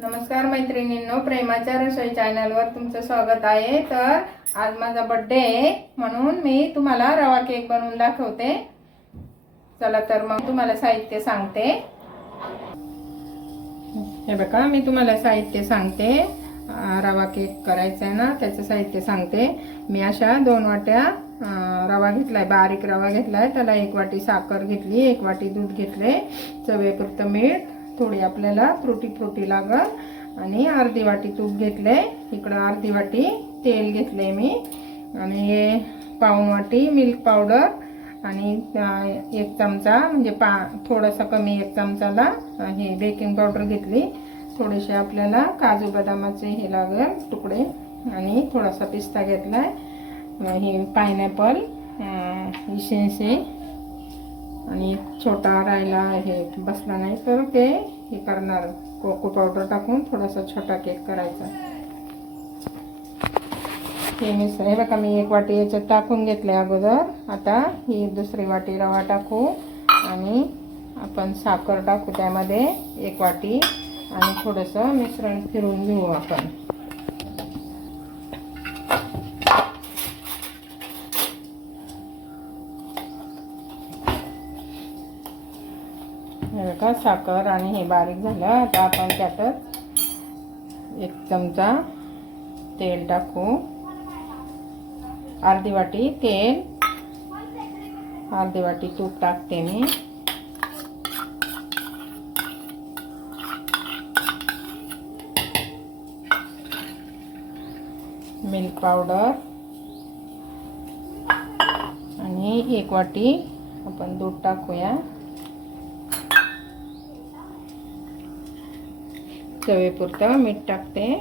नमस्कार मैत्रिणींनो प्रेमाच्या रसोई चॅनलवर तुमचं स्वागत आहे. तर आज माझा बड्डे आहे म्हणून मी तुम्हाला रवा केक बनवून दाखवते. चला तर मग तुम्हाला साहित्य सांगते. हे बघा मी तुम्हाला साहित्य सांगते. रवा केक करायचा आहे ना त्याचं साहित्य सांगते. मी अशा दोन वाट्या रवा घेतलाय बारीक रवा घेतलाय. त्याला एक वाटी साखर घेतली एक वाटी दूध घेतले चवेपुरतं मीठ थोडी आपल्याला त्रुटी फ्रुटी लागल. आणि अर्धी वाटी तूप घेतले इकडं अर्धी वाटी तेल घेतले मी. आणि हे पाऊण वाटी मिल्क पावडर आणि एक चमचा म्हणजे पा थोडासा कमी एक चमचाला हे बेकिंग पावडर घेतली. थोडेसे आपल्याला काजू बदामाचे हे लागेल तुकडे. आणि थोडासा पिस्ता घेतला आहे हे पायनॅपल इशेन्से आणि छोटा राहिला हे बसला नाही तर ते हे करणार. कोको पावडर टाकून थोडासा छोटा केक करायचा. हे मिश्र हे बघा मी एक वाटी याच्यात टाकून घेतले अगोदर. आता ही दुसरी वाटी रवा टाकू आणि आपण साखर टाकू त्यामध्ये एक वाटी. आणि थोडंसं मिश्रण फिरून घेऊ आपण. का साखर आणि हे बारीक झालं आता आपण त्यातच एक चमचा तेल टाकू. अर्धी वाटी तेल. अर्धी वाटी तूप टाकते मी. Milk powder. आणि एक वाटी आपण दूध टाकूया. चवीपुरतं मीठ टाकते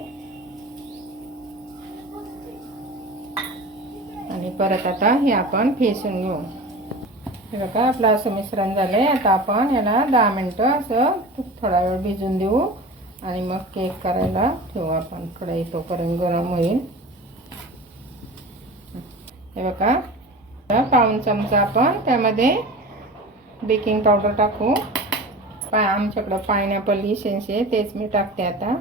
आणि परत आता हे आपण फेसून घेऊ. हे बघा आपलं असं मिश्रण झालं आहे आता आपण याला दहा मिनटं असं थोडा वेळ भिजून देऊ. आणि मग केक करायला ठेवू आपण. कढई तोपर्यंत गरम होईल. हे बघा पाऊन चमचा आपण त्यामध्ये बेकिंग पावडर टाकू. पाय आमच्याकडं पायनॅपल इसेन्स आहे तेच मी टाकते आता.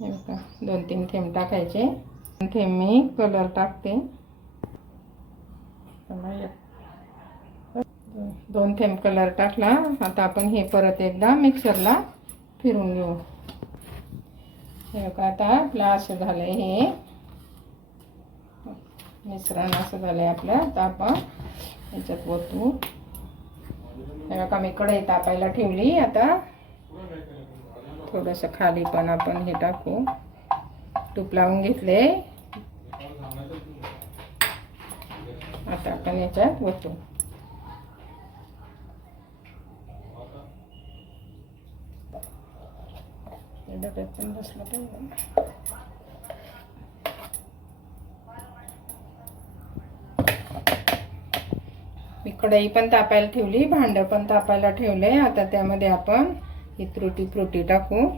हे दोन तीन थेंब टाकायचे. थेंब मी कलर टाकते. दोन थेंब कलर टाकला आता आपण हे परत एकदा मिक्सरला फिरून घेऊ. हे बघा आता आपलं असं झालं हे. मिश्रण असं झालं आहे आपलं आता आपण याच्यात ओतू. का मी कढई तापायला ठेवली आता. थोडंसं खाली पण आपण हे टाकू. तूप लावून घेतले. आता आपण याच्यात ओतू डब्यात पण बसलं पाहिजे मी कढई पण तापायला ठेवली भांडं पण तापायला ठेवलं आहे आता त्यामध्ये आपण ही त्रुटी फ्रुटी टाकू.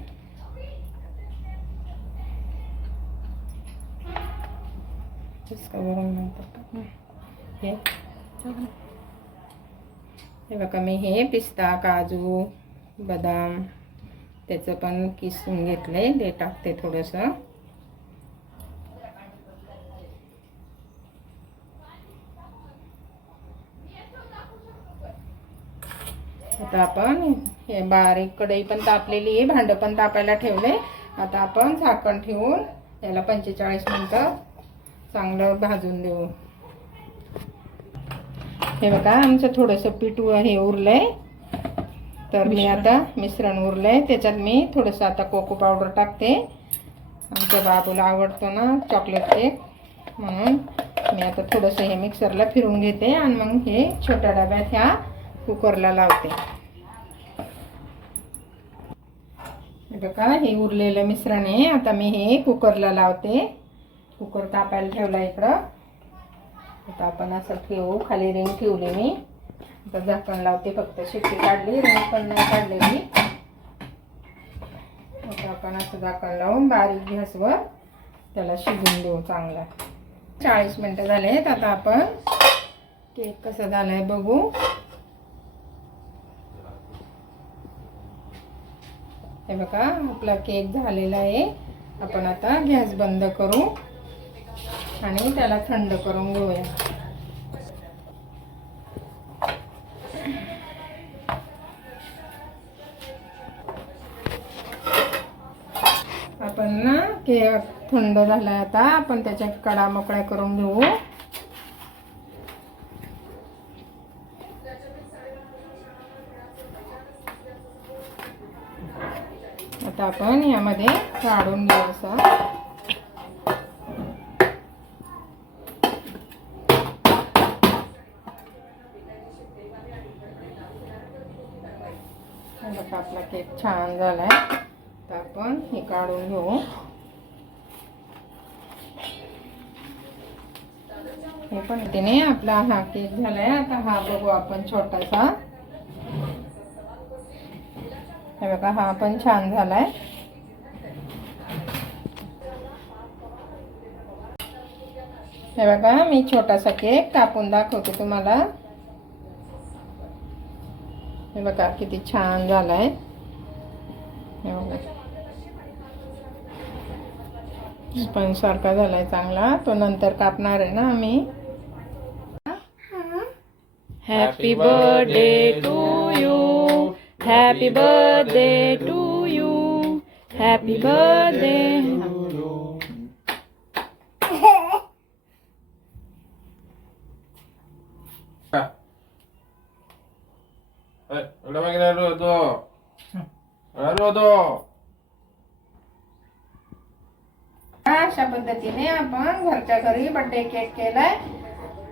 हे. बघा मी हे पिस्ता काजू बदाम त्याचं पण किसून घेतले ते टाकते थोडंसं. आता आपण हे बारीक कढई पण तापलेली आहे भांडं पण तापायला ठेवले. आता आपण झाकण ठेवून याला पंचेचाळीस मिनटं चांगलं भाजून देऊ. हे बघा आमचं थोडंसं पीठ हे उरलंय. तर मी आता मिश्रण उरलंय. त्याच्यात मी थोडंसं आता कोको पावडर टाकते. आमच्या बाबूला आवडतो ना चॉकलेट केक म्हणून मी आता थोडंसं हे मिक्सरला फिरून घेते आणि मग हे छोट्या डब्यात ह्या कुकरला लावते हे बघा हे उरलेलं मिश्रण आहे. आता मी हे कुकरला लावते. कुकर तापायला ठेवला इकडं. आता आपण असं ठेवू. खाली रिंग ठेवली मी. आता झाकण लावते फक्त. शिट्टी काढली. रिंग पण नाही काढलेली आता आपण असं झाकण लावून बारीक गॅसवर त्याला शिजून देऊ चांगला. चाळीस मिनटं झाले आहेत आता आपण केक कसं आहे बघू. हे बघा आपला केक झालेला आहे. आपण आता गॅस बंद करू आणि त्याला थंड करून घेऊया. आपण ना केक थंड झाला आता. आपण त्याच्या कडा मोकळ्या करून घेऊ. आता आपण यामध्ये काढून घेऊ असं. आपला केक छान झालाय. तर आपण हे काढून घेऊ. हे पण तिने आपला हा केक झालाय. आता हा बघू आपण छोटासा. हे बघा हा पण छान झालाय. हे बघा मी छोटासा केक कापून दाखवते तुम्हाला. हे बघा किती छान झालाय. हे बघा. स्पंज सारखा झालाय चांगला. तो नंतर कापणार आहे ना आम्ही. Happy birthday to you Happy birthday to you Happy birthday. अशा पद्धतीने आपण घरच्या घरी बर्थडे केक केलाय.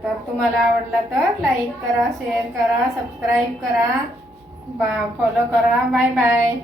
तर तुम्हाला आवडला तर लाईक करा शेअर करा सबस्क्राईब करा. फॉलो करा बाय बाय